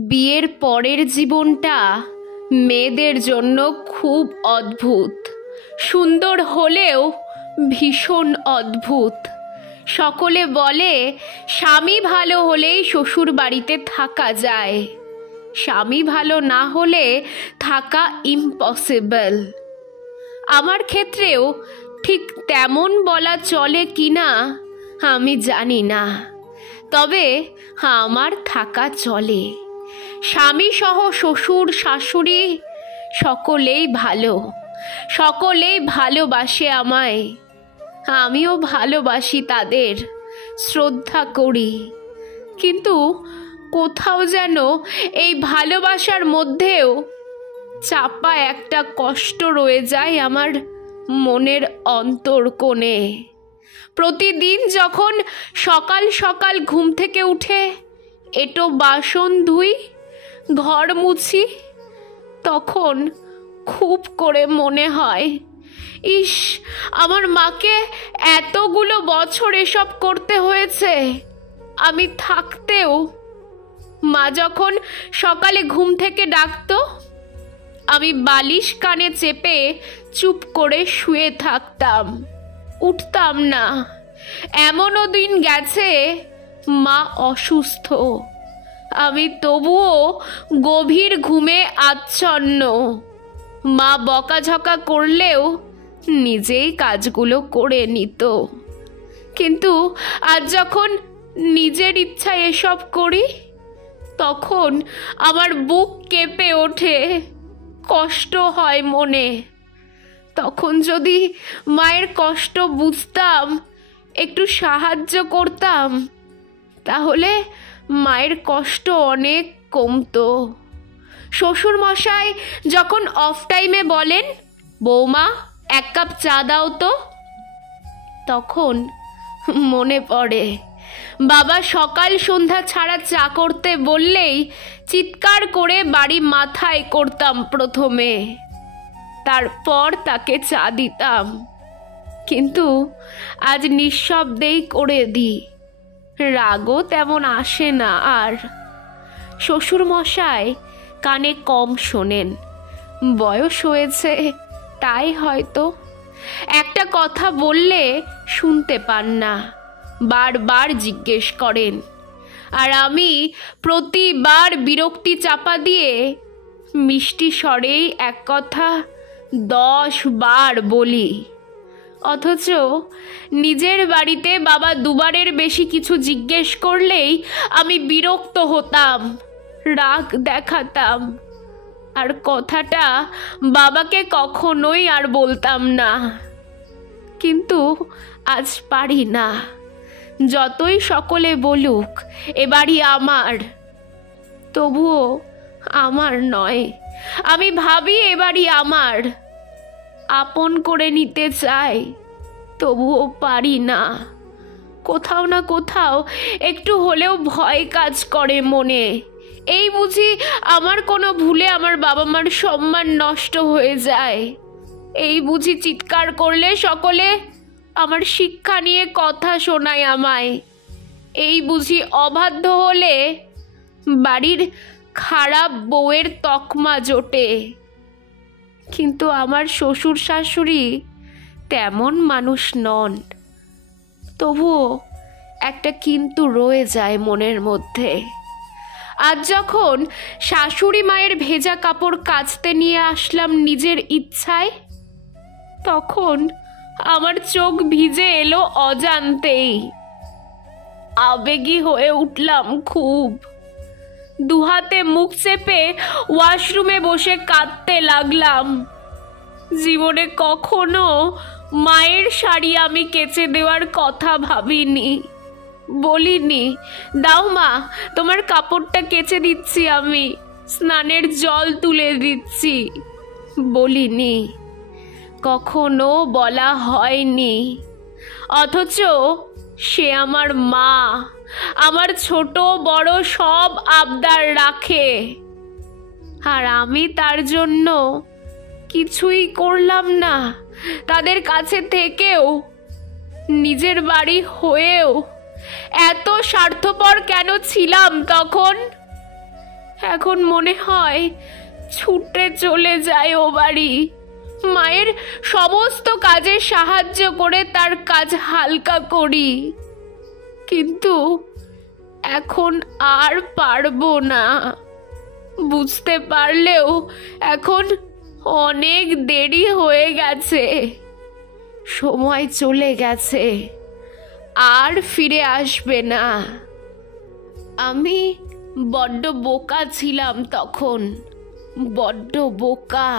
বিয়ের পরের জীবনটা মেয়েদের জন্য খুব অদ্ভুত, সুন্দর হলেও ভীষণ অদ্ভুত। সকলে বলে স্বামী ভালো হলেই শ্বশুর বাড়িতে থাকা যায়, স্বামী ভালো না হলে থাকা ইম্পসিবল। আমার ক্ষেত্রেও ঠিক তেমন বলা চলে কিনা আমি জানি না, তবে আমার থাকা চলে। স্বামী সহ শ্বশুর শাশুড়ি সকলেই ভালো, সকলেই ভালোবাসে আমায়, আমিও ভালোবাসি তাদের, শ্রদ্ধা করি। কিন্তু কোথাও যেন এই ভালোবাসার মধ্যেও চাপা একটা কষ্ট রয়ে যায় আমার মনের অন্তর কোণে। প্রতিদিন যখন সকাল সকাল ঘুম থেকে উঠে এঁটো বাসন ধুই, ঘর মুছি, তখন খুব করে মনে হয়, ইস, আমার মাকে এতগুলো বছর এসব করতে হয়েছে, আমি থাকতেও। মা যখন সকালে ঘুম থেকে ডাকতো, আমি বালিশ কানে চেপে চুপ করে শুয়ে থাকতাম, উঠতাম না। এমনও দিন গেছে মা অসুস্থ, আমি তবুও গভীর ঘুমে আচ্ছন্ন। মা বকাঝকা করলেও নিজেই কাজগুলো করে নিত। কিন্তু আজ যখন নিজের ইচ্ছায় এসব করি, তখন আমার বুক কেঁপে ওঠে, কষ্ট হয় মনে। তখন যদি মায়ের কষ্ট বুঝতাম, একটু সাহায্য করতাম, তাহলে মায়ের কষ্ট অনেক কমতো। শ্বশুর মশাই যখন অফ টাইমে বলেন, বৌমা 1 কাপ চা দাও তো, তখন মনে পড়ে বাবা সকাল সন্ধ্যা ছাড়া চা করতে বললেই চিৎকার করে বাড়ি মাথায় করতাম প্রথমে, তারপর তাকে চা দিতাম। কিন্তু আজ নিঃশব্দেই করে দিই, রাগও তেমন আসে না আর। শ্বশুর মশাই কানে কম শোনেন, বয়স হয়েছে তাই হয়তো। একটা কথা বললে শুনতে পান না, বারবার জিজ্ঞেস করেন, আর আমি প্রতিবার বিরক্তি চাপা দিয়ে মিষ্টি স্বরেই এক কথা 10 বার বলি। অথচ নিজের বাড়িতে বাবা 2 বারের বেশি কিছু জিজ্ঞেস করলেই আমি বিরক্ত হতাম, রাগ দেখাতাম, আর কথাটা বাবাকে কখনোই আর বলতাম না। কিন্তু আজ পারি না, যতই সকলে বলুক এ বাড়ি আমার, তবুও আমার নয়। আমি ভাবি এ বাড়ি আমার, আপন করে নিতে চাই, তবুও পারি না। কোথাও না কোথাও একটু হলেও ভয় কাজ করে মনে। এই বুঝি আমার কোনো ভুলে আমার বাবা মার সম্মান নষ্ট হয়ে যায়, এই বুঝি চিৎকার করলে সকলে আমার শিক্ষা নিয়ে কথা শোনায় আমায়, এই বুঝি অবাধ্য হলে বাড়ির খারাপ বউয়ের তকমা জোটে। কিন্তু আমার শ্বশুর শাশুড়ি তেমন মানুষ নন। তবুও একটা কিন্তু রয়ে যায় মনের মধ্যে। আজ যখন শাশুড়ি মায়ের ভেজা কাপড় কাচতে নিয়ে আসলাম নিজের ইচ্ছায়, তখন আমার চোখ ভিজে এলো অজান্তেই। আবেগী হয়ে উঠলাম খুব, দুহাতে মুখ চেপে ওয়াশরুমে বসে কাঁদতে লাগলাম। জীবনে কখনো মায়ের শাড়ি আমি কেচে দেওয়ার কথা ভাবিনি, বলিনি, দাও মা তোমার কাপড়টা কেচে দিচ্ছি, আমি স্নানের জল তুলে দিচ্ছি, বলিনি, কখনো বলা হয়নি। অথচ সে আমার মা, আমার ছোট বড় সব আবদার রাখে, আর আমি তার জন্য কিছুই করলাম না। তাদের কাছে থেকেও, নিজের বাড়ি হয়েও এত স্বার্থপর কেন ছিলাম তখন? এখন মনে হয় ছুটে চলে যায় ও বাড়ি, মায়ের সমস্ত কাজে সাহায্য করে তার কাজ হালকা করি। কিন্তু এখন আর পারবো না। বুঝতে পারলেও এখন অনেক দেরি হয়ে গেছে, সময় চলে গেছে, আর ফিরে আসবে না। আমি বড্ড বোকা ছিলাম তখন, বড্ড বোকা।